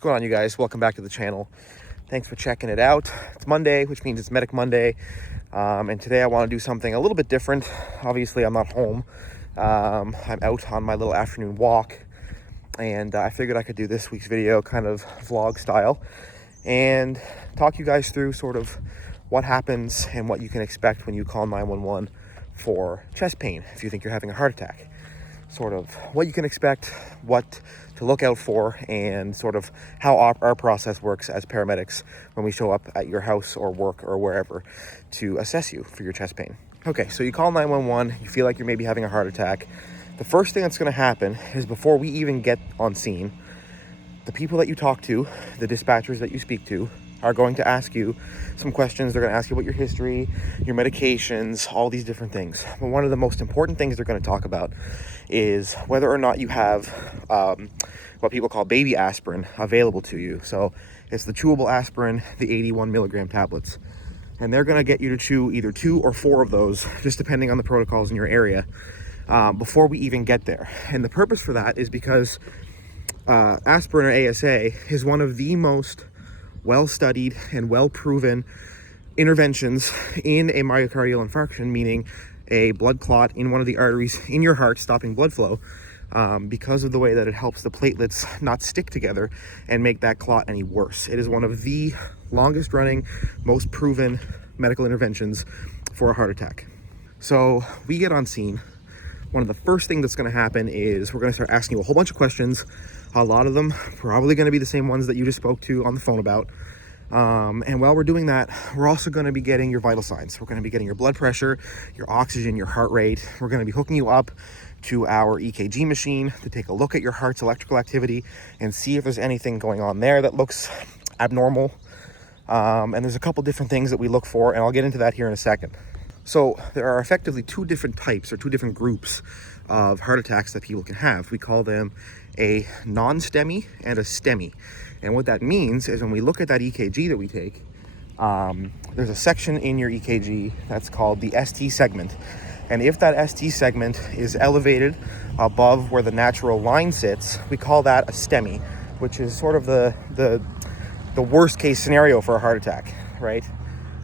What's going on, you guys? Welcome back to the channel. Thanks for checking it out. It's Monday, which means it's Medic Monday. And today I want to do something a little bit different. Obviously, I'm not home. I'm out on my little afternoon walk. And I figured I could do this week's video kind of vlog style and talk you guys through sort of what happens and what you can expect when you call 911 for chest pain if you think you're having a heart attack. Sort of what you can expect, what to look out for, and sort of how our process works as paramedics when we show up at your house or work or wherever to assess you for your chest pain. Okay, so you call 911, you feel like you're maybe having a heart attack. The first thing that's going to happen is before we even get on scene, the people that you talk to, the dispatchers that you speak to, are going to ask you some questions. They're going to ask you about your history, your medications, all these different things. But one of the most important things they're going to talk about is whether or not you have what people call baby aspirin available to you. So it's the chewable aspirin, the 81 milligram tablets. And they're going to get you to chew either 2 or 4 of those, just depending on the protocols in your area, before we even get there. And the purpose for that is because aspirin or ASA is one of the most well-studied and well-proven interventions in a myocardial infarction, meaning a blood clot in one of the arteries in your heart, stopping blood flow, because of the way that it helps the platelets not stick together and make that clot any worse. It is one of the longest running, most proven medical interventions for a heart attack. So we get on scene. One of the first things that's going to happen is we're going to start asking you a whole bunch of questions. A lot of them probably going to be the same ones that you just spoke to on the phone about. And while we're doing that, we're also going to be getting your vital signs. We're going to be getting your blood pressure, your oxygen, your heart rate. We're going to be hooking you up to our EKG machine to take a look at your heart's electrical activity and see if there's anything going on there that looks abnormal. And there's a couple different things that we look for, and I'll get into that here in a second. So there are effectively 2 different types or 2 different groups of heart attacks that people can have. We call them a non-STEMI and a STEMI. And what that means is when we look at that EKG that we take, there's a section in your EKG that's called the ST segment. And if that ST segment is elevated above where the natural line sits, we call that a STEMI, which is sort of the worst case scenario for a heart attack, right?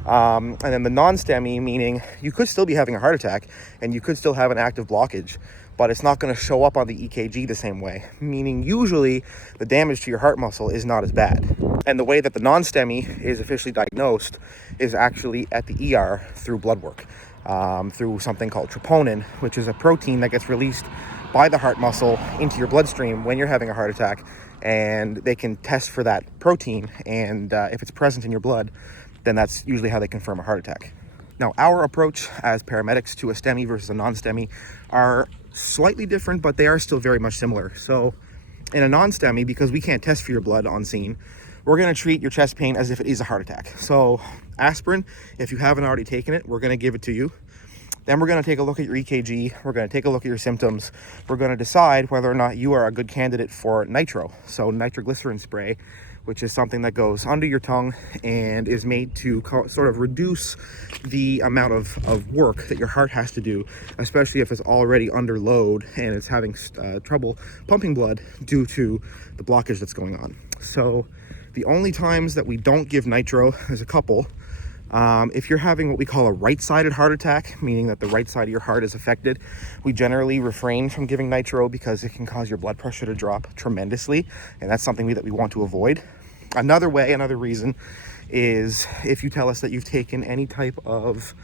And then the non-STEMI, meaning you could still be having a heart attack and you could still have an active blockage, but it's not going to show up on the EKG the same way, meaning usually the damage to your heart muscle is not as bad. And the way that the non-STEMI is officially diagnosed is actually at the ER through blood work, through something called troponin, which is a protein that gets released by the heart muscle into your bloodstream when you're having a heart attack, and they can test for that protein, and if it's present in your blood, then that's usually how they confirm a heart attack. Now, our approach as paramedics to a STEMI versus a non-STEMI are slightly different, but they are still very much similar. So in a non-STEMI, because we can't test for your blood on scene, we're going to treat your chest pain as if it is a heart attack. So aspirin, if you haven't already taken it, we're going to give it to you. Then we're going to take a look at your EKG. We're going to take a look at your symptoms. We're going to decide whether or not you are a good candidate for nitro, so nitroglycerin spray, which is something that goes under your tongue and is made to sort of reduce the amount of work that your heart has to do, especially if it's already under load and it's having trouble pumping blood due to the blockage that's going on. So the only times that we don't give nitro, there's a couple. If you're having what we call a right-sided heart attack, meaning that the right side of your heart is affected, we generally refrain from giving nitro because it can cause your blood pressure to drop tremendously, and that's something that we want to avoid. Another reason is if you tell us that you've taken any type of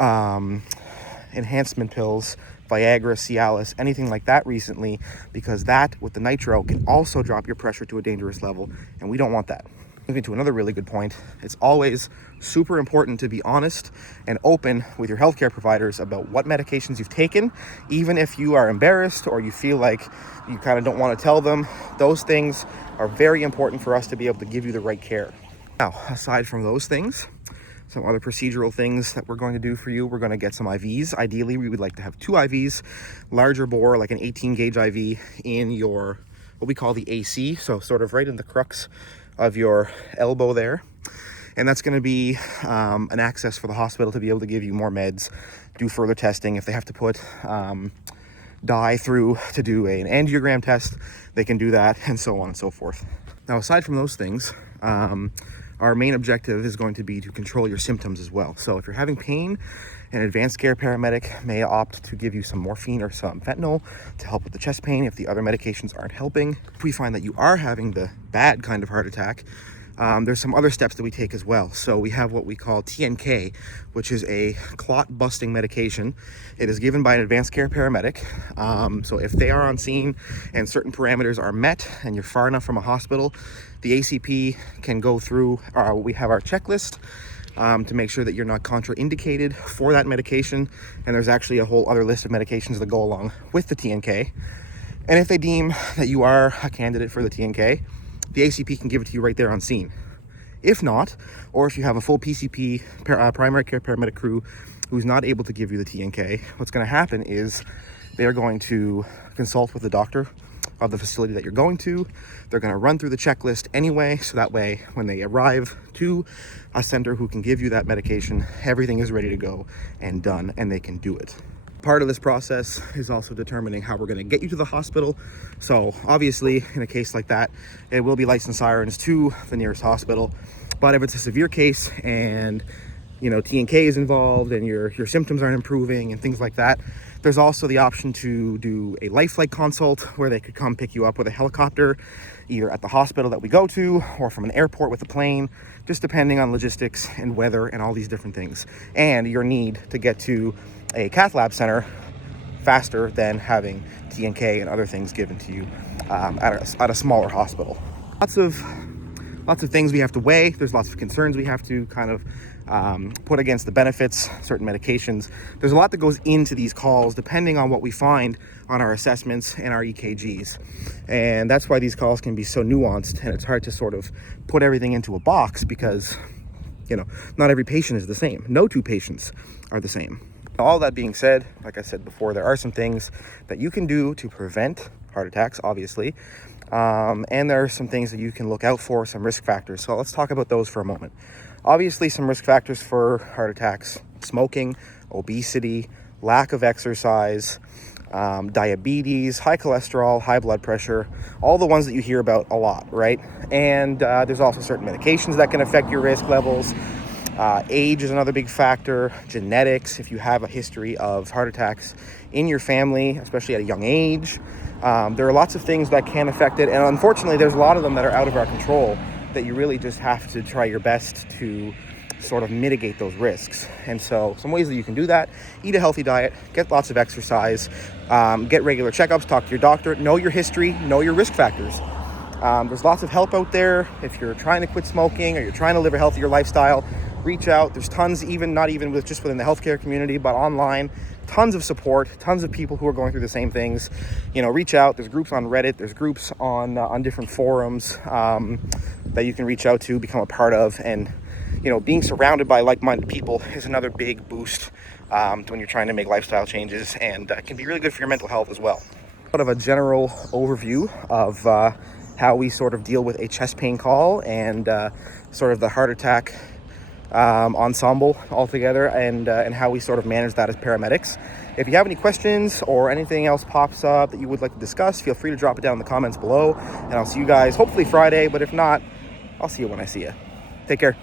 enhancement pills, Viagra, Cialis, anything like that recently, because that with the nitro can also drop your pressure to a dangerous level, and we don't want that. Moving to another really good point, it's always super important to be honest and open with your healthcare providers about what medications you've taken, even if you are embarrassed or you feel like you kind of don't want to tell them. Those things are very important for us to be able to give you the right care. Now, aside from those things, some other procedural things that we're going to do for you, we're going to get some IVs. Ideally, we would like to have 2 IVs, larger bore, like an 18 gauge IV in your, what we call the AC, so sort of right in the crux of your elbow there. And that's going to be an access for the hospital to be able to give you more meds, do further testing. If they have to put dye through to do an angiogram test, they can do that, and so on and so forth. Now, aside from those things, our main objective is going to be to control your symptoms as well. So if you're having pain, an advanced care paramedic may opt to give you some morphine or some fentanyl to help with the chest pain if the other medications aren't helping. If we find that you are having the bad kind of heart attack, there's some other steps that we take as well. So we have what we call TNK, which is a clot busting medication. It is given by an advanced care paramedic. So if they are on scene and certain parameters are met and you're far enough from a hospital, the ACP can go through, we have our checklist to make sure that you're not contraindicated for that medication. And there's actually a whole other list of medications that go along with the TNK. And if they deem that you are a candidate for the TNK, the ACP can give it to you right there on scene. If not, or if you have a full PCP, primary care paramedic crew, who's not able to give you the TNK, what's going to happen is they're going to consult with the doctor of the facility that you're going to. They're going to run through the checklist anyway, so that way when they arrive to a center who can give you that medication, everything is ready to go and done, and they can do it. Part of this process is also determining how we're going to get you to the hospital. So obviously, in a case like that, it will be lights and sirens to the nearest hospital. But if it's a severe case and TNK is involved and your symptoms aren't improving and things like that, there's also the option to do a life flight consult where they could come pick you up with a helicopter, either at the hospital that we go to or from an airport with a plane, just depending on logistics and weather and all these different things, and your need to get to a cath lab center faster than having TNK and other things given to you at a smaller hospital. Lots of things we have to weigh. There's lots of concerns we have to kind of put against the benefits, certain medications. There's a lot that goes into these calls depending on what we find on our assessments and our EKGs. And that's why these calls can be so nuanced, and it's hard to sort of put everything into a box because, not every patient is the same. No two patients are the same. All that being said, like I said before, there are some things that you can do to prevent heart attacks, obviously. And there are some things that you can look out for, some risk factors. So let's talk about those for a moment. Obviously, some risk factors for heart attacks: smoking, obesity, lack of exercise, diabetes, high cholesterol, high blood pressure, all the ones that you hear about a lot, right? And there's also certain medications that can affect your risk levels. Age is another big factor. Genetics, if you have a history of heart attacks in your family, especially at a young age. There are lots of things that can affect it, and unfortunately there's a lot of them that are out of our control that you really just have to try your best to sort of mitigate those risks. And so some ways that you can do that: eat a healthy diet, get lots of exercise, get regular checkups, talk to your doctor, know your history, know your risk factors. There's lots of help out there. If you're trying to quit smoking or you're trying to live a healthier lifestyle, reach out. There's tons, not even within the healthcare community, but online, tons of support, tons of people who are going through the same things. Reach out. There's groups on Reddit. There's groups on different forums that you can reach out to, become a part of. And, being surrounded by like-minded people is another big boost when you're trying to make lifestyle changes, and can be really good for your mental health as well. Sort of a general overview of how we sort of deal with a chest pain call and sort of the heart attack ensemble altogether, and how we sort of manage that as paramedics. If you have any questions or anything else pops up that you would like to discuss, feel free to drop it down in the comments below, and I'll see you guys hopefully Friday, but if not, I'll see you when I see you. Take care.